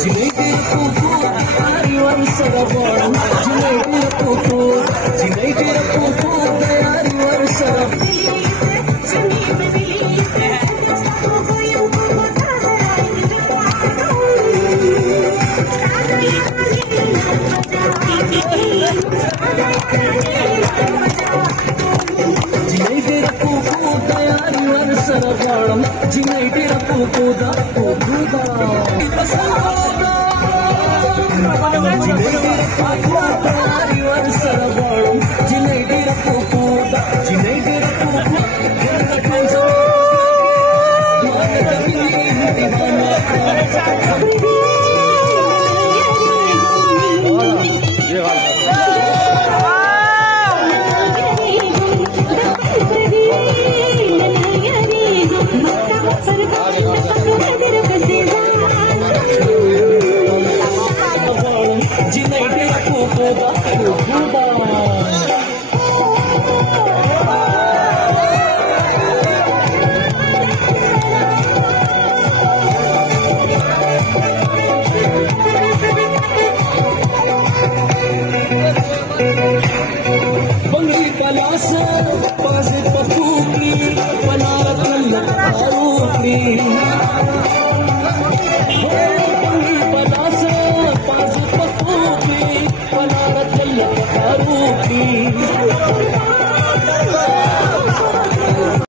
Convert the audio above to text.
जिलेबी रपूको तयारी वर्षरवण जिलेबी रपूको तयारी वर्षरवण जिलेबी रपूको तयारी वर्षरवण जिलेबी रपूको जिलेबी रपूको तयारी वर्षरवण